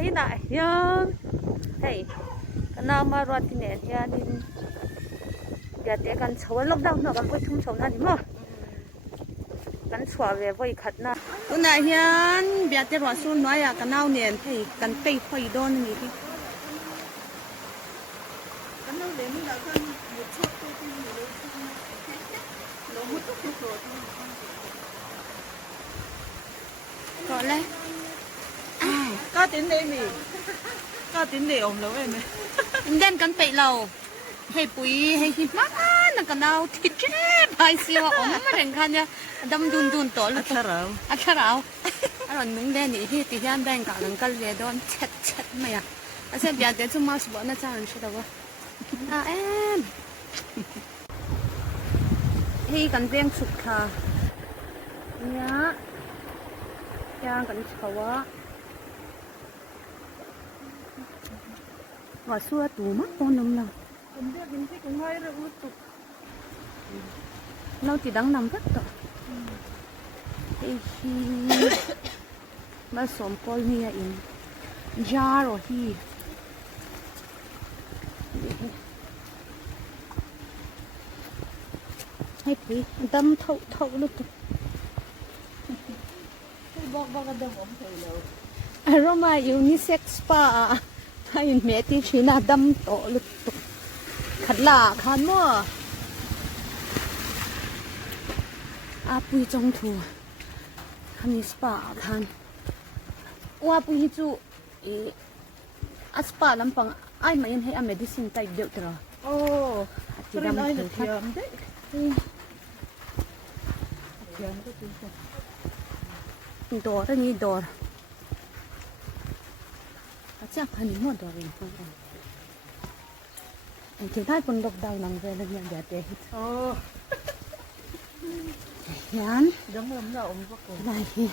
vậy nè hiền hey cái nào mà rồi thì nè hiền đi giờ đểกันchầu lúc đầu nóกันไปทุ่งchầuนั่นมั้งกันชัวร์เลยไปขัดนะตัวไหนเฮียนเบียดจะรอสู้น้อยอะกันเอาเนี่ยให้กันไปพอยโดนนี่ที่กันเอาเดี๋ยวนี้เราก็หยุดช่วยตัวที่อยู่เลยเราไม่ต้องตัวก่อนเลยก็ติ้นเดมี่ก็ติ้นเดอมแล้วเว้ยเนี่ยเด่นกันไปเราให้ปุ๋ยให้หิมะนั่นกันเอาที่เจ็บไปสิว่าอมไม่เร่งคันเนี่ยดำดุนต่อเลยอัชราอร่อยนุ่งเด่นนี่ที่ตีเฮียนแบ่งกันนั่งกันเลยโดนเช็ดไหมอ่ะอาเซียนเบียดเดี๋ยวจะมาสบนะจ๊ะนั่นใช่ไหมวะเอ็มให้กันเรียงสุดค่ะเนี่ยย่างกันเขาว่าว่าซัวตูมั้งตอนนั้นเราคนเดียวกินที่กุ้งไห้เราตุกเราจีดังนำก็ต่อไอ้ฮีมาสมกอลเนียอินจาร์โอฮีให้ปีดำเท่าลุตุบอกกันเดิมผมเคยแล้วอารมณ์ยูนิเซ็กซ์ป่าให้เมติชีน่าดำโตลุตุขัดหล่าขันมั่วอาปุยจงทัวฮันนิสป่าขันว่าปุยจูอาสป่าลำปังไอ้ไม่เห็นให้อเมดิซินไตเดียวตลอดโอ้ที่ดำเทียมเด็กเทียมก็จริงจังดอร์นี่ดอร์อาจารย์พันธุ์มั่วดอร์เองที่ได้ผลดอกดาวนังเวลาอย่างเดียวเด็กโอ้ยันดังลำเราอมก็เกิดได้ที่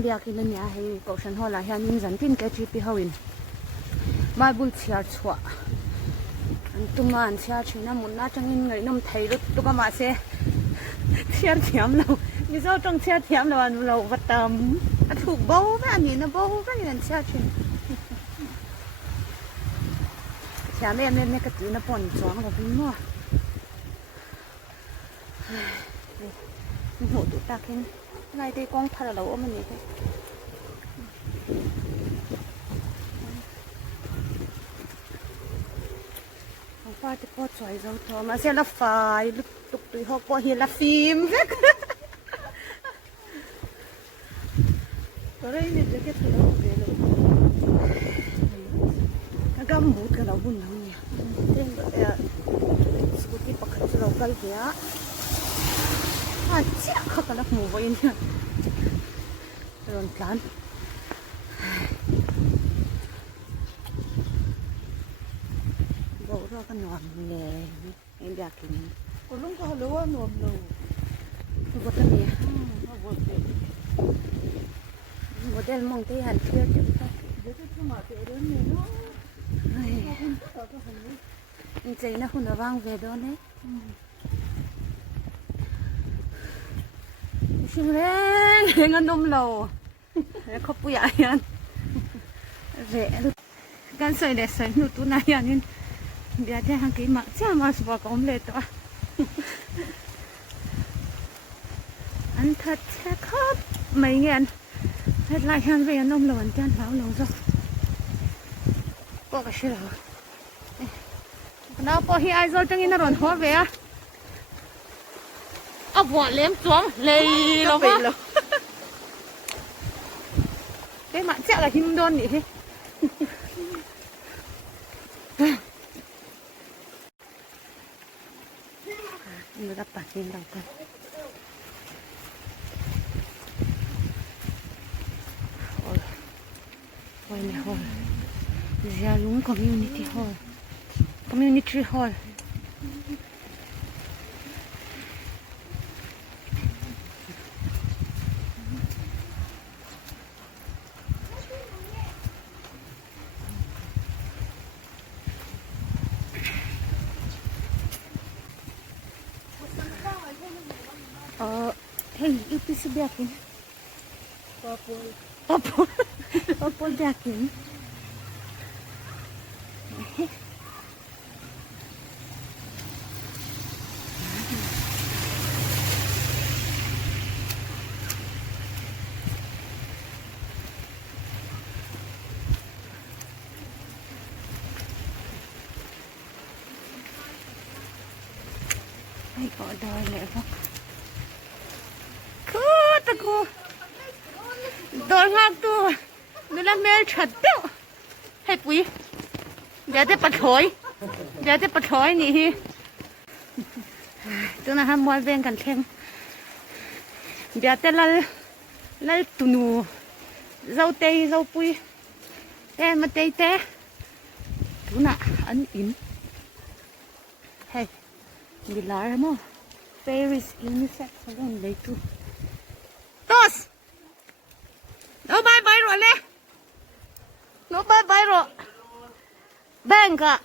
เบียกินเนี่ยให้กอชันหัวละยันยินจันทินแกจีปีเขาอินมาบุลเชียร์ชัวอันตุมันเชียร์ชีน้ำมุนน่าจังยินเงยน้ำไทยรถตุกมาเสียเชียร์เทียมเรามีเจ้าจังเชียร์เทียมเราอันเราวัดตามถูกเบาแม่อันนี้นะเบาแม่ยันเชียร์ชีเชียร์เนี่ยกระตือนะปนจ้องเราเป็นมั่วหัวตุตาเข็นไงตีกองทาราเราเอามันนี่ของป้าจะก็จ่อยจังทอมาเสียละไฟลุกตุกตุยหอกปอเฮียละฟิล์มก็เลยเนี่ยจะเก็บเราไปเลยก็กำบูดกันเราบุญเราเนี่ยเรื่องแบบสกุลที่ปกติเราก็เหี้ยเจ้าเขากำลังมูไปเนี่ยเดินกันบอกเราก็นอนเลยไม่อยากกินคนลุงก็รู้ว่านอนเลยทุกคนเนี่ยโมเดลมองที่หันเชื่อจุดเดี๋ยวจะมาเจอเรื่องนี้เนาะใจนะคุณระวังเวดอนเนี่ยชิงเร่งเงินนมเราเขาปุยอายันเร่กันใส่เด็กใส่หนูตัวไหนยันนี่เดี๋ยวจะหังกินมาเจ้ามาสบายกับเลยตัวอันทัดแค่ครับไม่เงี้ยเฮ็ดลายหันเรียนนมเราวันจันทร์แล้วลงซะก็กระเชื่อเราพอเฮียไอโซจังอินนรนหัวเวียเอาหัวเลี้ยมจ้วงเลยเราไปเลยเฮ้ยมาเจ้าละหิมโดนนี่นี่ก็ปัดยิงเรากันโอ้ยนี่ฮอลเจียลุงคอมมูนิตี้ฮอลcommunity hall เฮ้ยอีกปีสิบแบบนี้ปอปอย จะกินให้ก็ได้เลยพวกตะกูโดนหักตัวนี่ละเมลฉัดเต้าให้ปุ๋ยเดี๋ยวจะปะถอยนี่ตัวนั้นมวยเบ่งกันแข่งเดี๋ยวจะละตุนูเราเตยเราปุ๋ยแต่มาเตยตัวน่ะอันอินเฮ้ยมีลาร์มั้ง Paris insect เขาเล่นเลยตัวTos! No bye rồi nè. No bye rồi. Bang cả.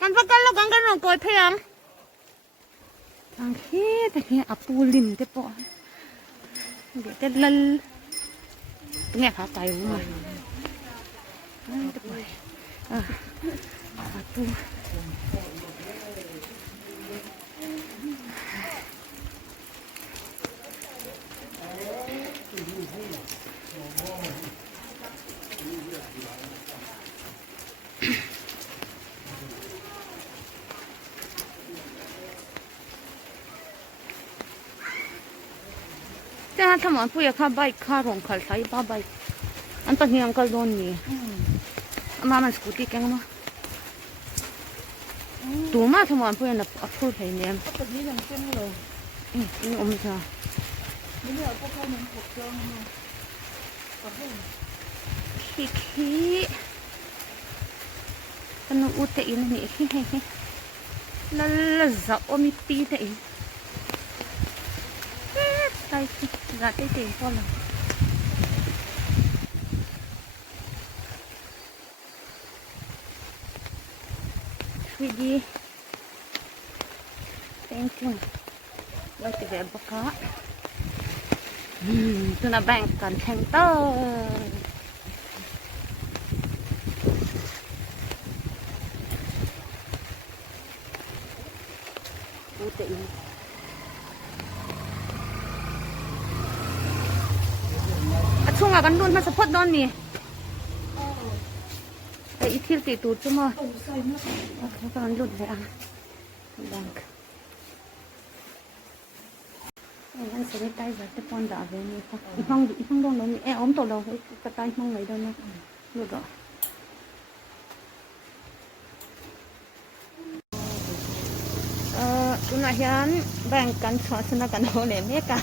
Kan phát lo kan kan coi thấy không? Thằng khi apu lim thế po. Để cái lân. Nghe phá tay luôn mà. Apu. Jangan teman punya kabai karong kal saya babai. Antar ni angkal don ni. Mama skuti keng mah. Tu mah teman punya nak apul hai ni. Apa ni yang keng lo? Ini om sa. Ini apa kau nak pokok ni? Kiki. Kanu ute ini ni hehehe. Lala om pi te ini. Tay gạt cái tiền con là Swiggy thank you đây thì về bọc cá tôi là bạn cần thành tơ vô tình chung àกันดุนมาสะพดดอนนี่แต่อีทิลตีตูดใช่ไหมกันดุนเลยอ่ะดังงั้นเสร็จได้จะจะปอนดาบเลยนี่ค่ะอีห้องดอนเรานี่อ้อมตัวเรากระต่ายห้องไหนดอนนะดูดคุณอาจารย์แบ่งกันสอนสนับกันเอาเลยไหมกัน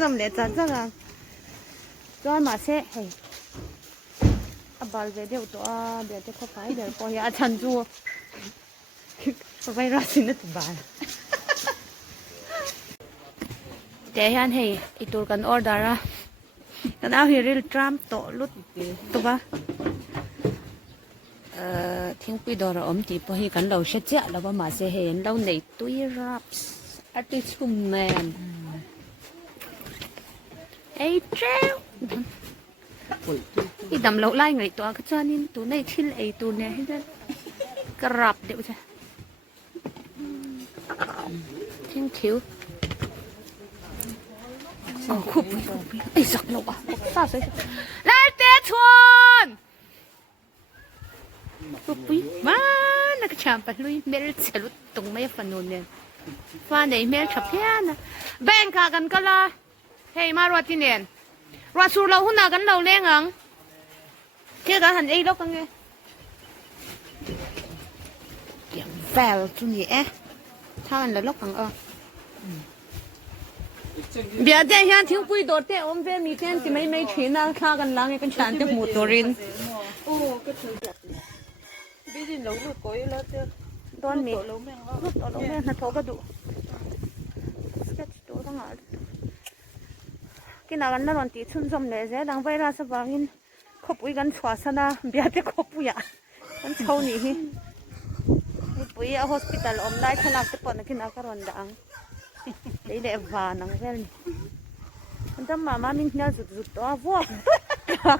좀 내자잖아. 저 맛에 해. 아발베데 우토아 베데 코파이 될 거야 찬주. 바이러스는 또 봐. 대한 해 이돌 간 order아. 나 히릴 트람 또 lut 또 봐. thiên quy đồ rồi ốm thì bao hi cắn đầu sẽ chết là bao mà sẽ hẹn lâu này tuy raps artist man ấy treo cái đầm lẩu lai người tòa cái cho nên tụ này thiên ấy tụ này hết ra grab đều ra thiên thiếu khúc ấy giặc lẩu à sao vậy lại té chuan Pupi, mana kecampan lui mel selut tung mai fanunnya. Fan deh mel capiana. Bank akan kalah. Hey marwatinen. Rasul lau huna kan lau lengang. Kia kan han lok kan nge. Yang vel tu ni Than là lok kan Biate hian thiu pui dor te om ve mi ten ti mai thina kha kan lang kan chan te motorin. Cái thứ đẹp này. Bây giờ nấu được cối là chưa? Đón mì. Nấu men lo. Nấu men là thấu cái đủ. Sketch đủ thằng ngã. Cái nào nó còn tí chun som này dễ đang vay ra sao vào in. Khop uy gan chua sana biate khop uy à. Gan chau ni hi. Uy ở hospital om lai thanak te pon cái nào cái ron dang. Đấy để vào nang vel. Anh tâm mà mình nhớ rụt rụt đó vô. าก